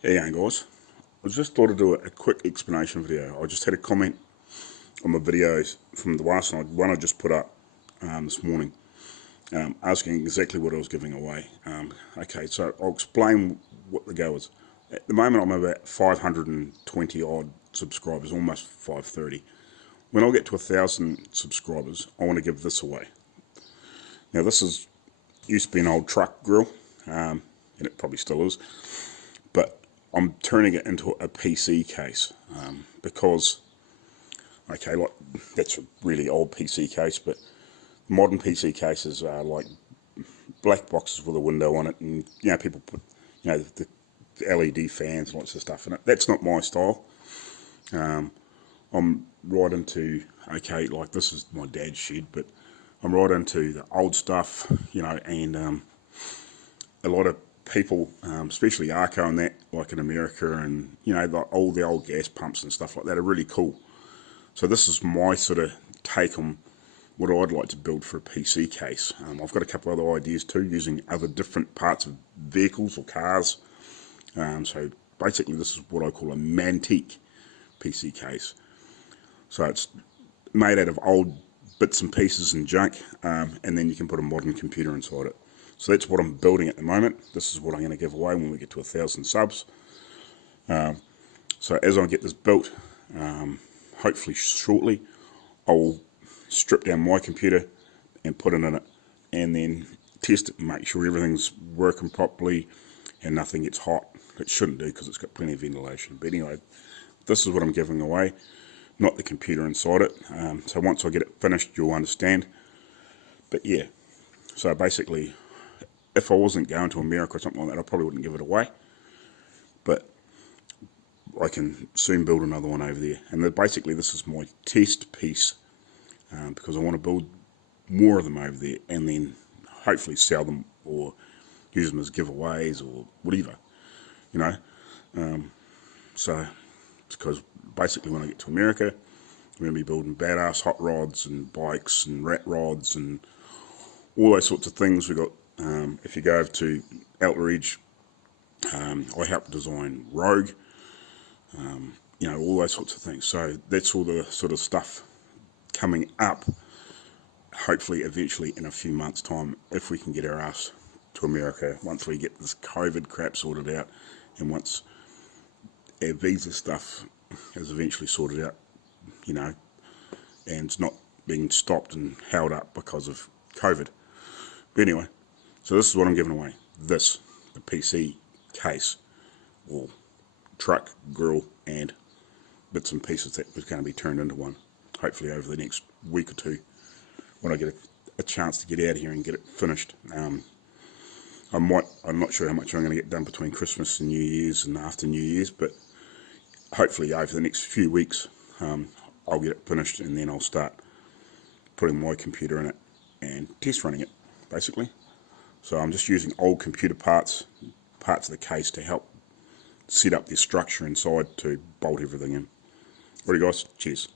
How you going, guys? I just thought I'd do a quick explanation video. I just had a comment on my videos from the last night, one I just put up this morning, asking exactly what I was giving away. Okay, so I'll explain what the go is. At the moment I'm about 520 odd subscribers, almost 530. When I get to 1,000 subscribers, I want to give this away. Now this used to be an old truck grill, and it probably still is, but I'm turning it into a PC case, because, okay, like that's a really old PC case, but modern PC cases are like black boxes with a window on it, and people put the LED fans and lots of stuff in it. That's not my style. I'm right into, okay, like this is my dad's shed, but I'm right into the old stuff, and a lot of people, especially Arco and that, like in America, and all the old gas pumps and stuff like that are really cool. So this is my sort of take on what I'd like to build for a PC case. I've got a couple other ideas too, using other different parts of vehicles or cars. So basically this is what I call a Mantique PC case. So it's made out of old bits and pieces and junk, and then you can put a modern computer inside it. So that's what I'm building at the moment. This is what I'm going to give away when we get to 1,000 subs. So as I get this built, hopefully shortly, I'll strip down my computer and put it in it, and then test it and make sure everything's working properly and nothing gets hot. It shouldn't do because it's got plenty of ventilation. But anyway, this is what I'm giving away, not the computer inside it. So once I get it finished, you'll understand. But yeah, so basically, if I wasn't going to America or something like that, I probably wouldn't give it away. But I can soon build another one over there. And basically this is my test piece, because I want to build more of them over there and then hopefully sell them or use them as giveaways or whatever, So, because basically when I get to America, I'm going to be building badass hot rods and bikes and rat rods and all those sorts of things. We got, if you go over to Outridge, I helped design Rogue, all those sorts of things. So that's all the sort of stuff coming up, hopefully eventually in a few months' time, if we can get our ass to America, once we get this COVID crap sorted out, and once our visa stuff is eventually sorted out, and it's not being stopped and held up because of COVID. But anyway, so this is what I'm giving away. The PC case, or truck, grill, and bits and pieces that was going to be turned into one, hopefully over the next week or two, when I get a chance to get out of here and get it finished. I'm not sure how much I'm going to get done between Christmas and New Year's and after New Year's, but hopefully over the next few weeks, I'll get it finished, and then I'll start putting my computer in it and test running it, basically. So I'm just using old computer parts of the case to help set up the structure inside to bolt everything in. Alright guys, cheers.